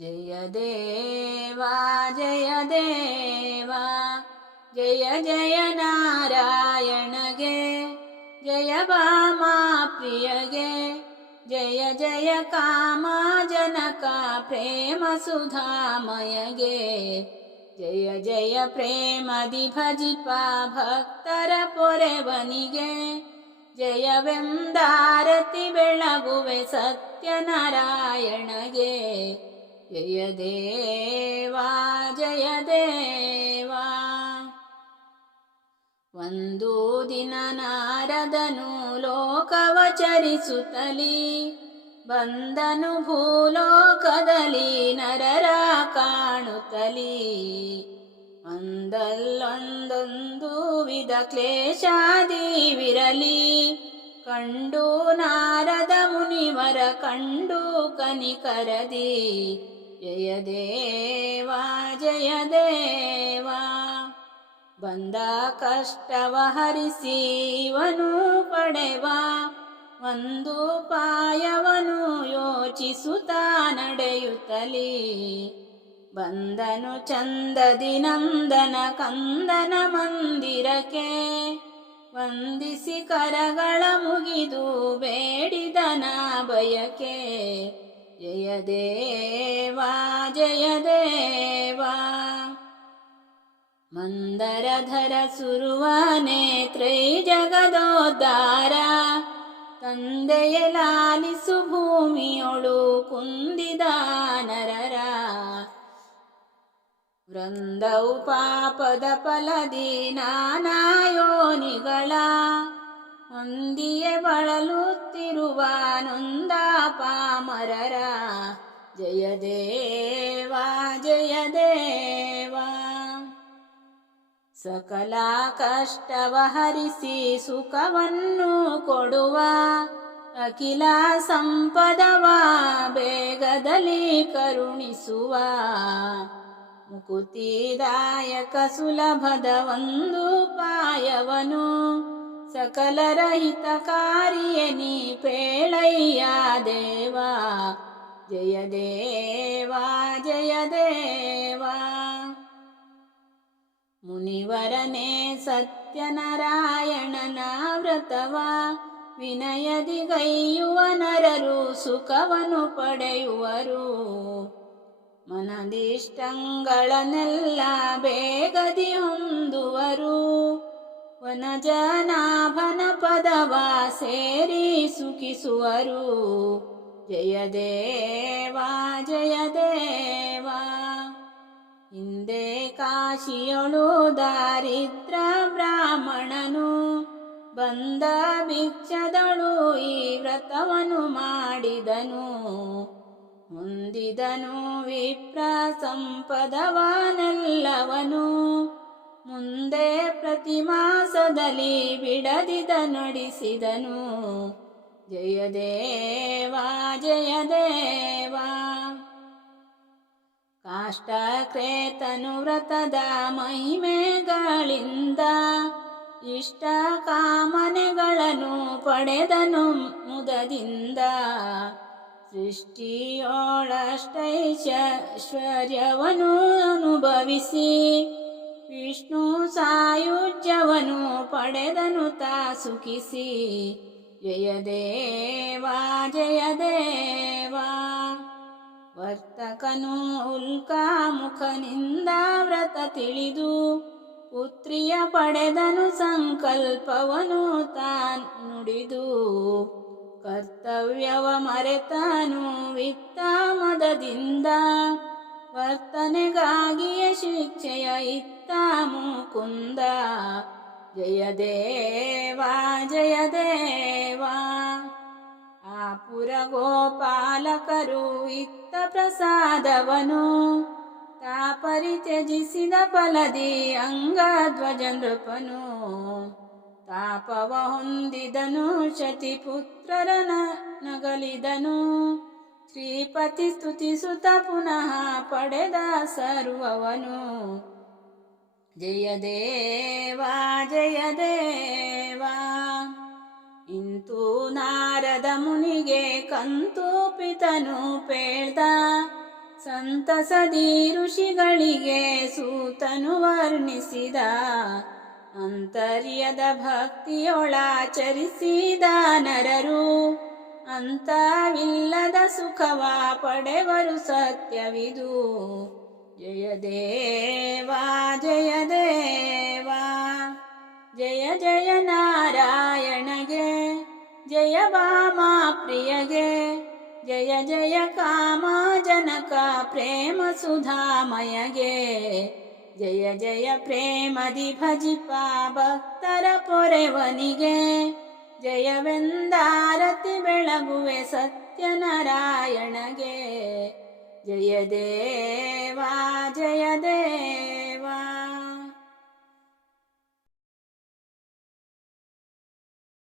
जय देवा जय देवा जय जय नारायणगे जय वामा प्रियगे जय जय कामा जनक प्रेमसुधामयगे जय जय प्रेमदि भजिपा भक्तर पोरे वनिगे जय वेन्दारति बेळगुवे सत्यनारायणगे ಜಯ ದೇವಾ ಜಯ ದೇವಾ. ಒಂದು ದಿನ ನಾರದನು ಲೋಕವ ಚರಿಸುತ್ತಲಿ, ಬಂದನು ಭೂಲೋಕದಲ್ಲಿ ನರರ ಕಾಣುತ್ತಲಿ. ಒಂದಲ್ಲೊಂದೊಂದು ವಿಧ ಕ್ಲೇಶಾದಿವಿರಲಿ, ಕಂಡು ನಾರದ ಮುನಿವರ ಕಂಡು ಕನಿಕರದಿ. ಜಯ ದೇವಾ ಜಯ ದೇವಾ. ಬಂದ ಕಷ್ಟವ ಹರಿಸೀವನು ಪಡೆವ, ಒಂದು ಪಾಯವನು ಯೋಚಿಸುತ್ತಾ ನಡೆಯುತ್ತಲೀ. ಬಂದನು ಚಂದದಿ ನಂದನ ಕಂದನ ಮಂದಿರಕ್ಕೆ, ವಂದಿಸಿ ಕರಗಳ ಮುಗಿದು ಬೇಡಿದನ ಬಯಕೆ. ಜಯ ದೇವಾ ಜಯ ದೇವಾ. ಮಂದರಧರ ಸುರುವನೆ ತ್ರೈ ಜಗದೋದ್ಧಾರ. ತಂದೆಯ ಲಾಲಿಸು ಭೂಮಿಯೊಳು ಕುಂದಿದ ನರರ. ವೃಂದವು ಪಾಪದ ಫಲದಿ ನಾನಾಯೋನಿಗಳ ಹೊಂದಿಯೇ ಬಳಲುತ್ತಿರುವ ನೊಂದ ಪಾಮರರ ಜಯ ದೇವಾ ಜಯ ದೇವಾ. ಸಕಲ ಕಷ್ಟವ ಹರಿಸಿ ಸುಖವನ್ನು ಕೊಡುವ ಅಖಿಲ ಸಂಪದವ ಬೇಗದಲ್ಲಿ ಕರುಣಿಸುವ ಮುಕುತಿದಾಯಕ ಸುಲಭದ ಒಂದು ಪಾಯವನು. ಸಕಲರ ಹಿತಕಾರಿಯ ನೀ ಪೇಳಯ್ಯ ದೇವಾ. ಜಯ ದೇವಾ ಜಯ ದೇವಾ. ಮುನಿವರನೇ ಸತ್ಯನಾರಾಯಣನ ವ್ರತವ. ವಿನಯದಿ ಗೈಯುವ ನರರು ಸುಖವನ್ನು ಪಡೆಯುವರು. ಮನದಿಷ್ಟಂಗಳನ್ನೆಲ್ಲ ಬೇಗದಿ ಹೊಂದುವರು. ವನಜನಾಭನ ಪದವ ಸೇರಿ ಸುಖಿಸುವರು. ಜಯ ದೇವಾ ಜಯ ದೇವಾ. ಹಿಂದೆ ಕಾಶಿಯೊಳು ದಾರಿದ್ರ ಬ್ರಾಹ್ಮಣನು, ಬಂದ ಭಿಕ್ಷದಳು ಈ ವ್ರತವನ್ನು ಮಾಡಿದನು. ಹೊಂದಿದನು ವಿಪ್ರ ಸಂಪದವನೆಲ್ಲವನು. ಮುಂದೆ ಪ್ರತಿ ಮಾಸದಲ್ಲಿ ಬಿಡದಿದ ನಡೆಸಿದನು. ಜಯ ದೇವಾ ಜಯ ದೇವಾ. ಕಾಷ್ಟಕ್ರೇತನು ವ್ರತದ ಮಹಿಮೆಗಳಿಂದ ಇಷ್ಟ ಕಾಮನೆಗಳನ್ನು ಪಡೆದನು ಮುದದಿಂದ. ಸೃಷ್ಟಿಯೊಳಷ್ಟೈಶ್ವರ್ಯವನು ಅನುಭವಿಸಿ ವಿಷ್ಣು ಸಾಯುಜ್ಯವನು ಪಡೆದನು ತಾ ಸುಖಿಸಿ. ಜಯ ದೇವಾ ಜಯ ದೇವಾ. ವರ್ತಕನು ಉಲ್ಕಾಮುಖನಿಂದ ವ್ರತ ತಿಳಿದು ಪುತ್ರಿಯ ಪಡೆದನು ಸಂಕಲ್ಪವನು ತಾನ್ ನುಡಿದು. ಕರ್ತವ್ಯವ ಮರೆತಾನು ವಿತ್ತ ಮದದಿಂದ ವರ್ತನೆಗಾಗಿಯ ಶಿಕ್ಷೆಯ ಇತ್ತ ಮುಕುಂದ ಜಯ ದೇವಾ ಜಯ ದೇವಾ ಆಪುರ ಗೋಪಾಲಕರು ಇತ್ತ ಪ್ರಸಾದವನು ತಾಪರಿ ತ್ಯಜಿಸಿದ ಫಲದಿ ಅಂಗಧ್ವಜ ನೃಪನು ತಾಪವ ಹೊಂದಿದನು ಶತಿಪುತ್ರರ ನಗಲಿದನು ಶ್ರೀಪತಿ ಸ್ತುತಿಸುತ್ತ ಪುನಃ ಪಡೆದ ಸರ್ವವನು. ಜಯ ದೇವಾ ಜಯ ದೇವಾ. ಇಂತೂ ನಾರದ ಮುನಿಗೆ ಕಂತು ಪಿತನು ಪೇಳ್ದ. ಸಂತಸದಿ ಋಷಿಗಳಿಗೆ ಸೂತನು ವರ್ಣಿಸಿದ. ಅಂತರ್ಯದ ಭಕ್ತಿಯೊಳಾಚರಿಸಿದ ನರರು. ಅಂತವಿಲ್ಲದ ಸುಖವ ಪಡೆವರು ಸತ್ಯವಿದು ಜಯ ದೇವಾ ಜಯ ದೇವಾ ಜಯ ಜಯ ನಾರಾಯಣಗೆ ಜಯ ವಾಮಾ ಪ್ರಿಯಗೆ ಜಯ ಜಯ ಕಾಮ ಜನಕ ಪ್ರೇಮ ಸುಧಾಮಯಗೆ ಜಯ ಜಯ ಪ್ರೇಮದಿ ಭಜಿಪ ಭಕ್ತರ ಪೊರೆವನಿಗೆ ಜಯವೆಂದಾರತಿ ಬೆಳಗುವೆ ಸತ್ಯನಾರಾಯಣಗೆ. ಜಯ ದೇವಾ ಜಯ ದೇವ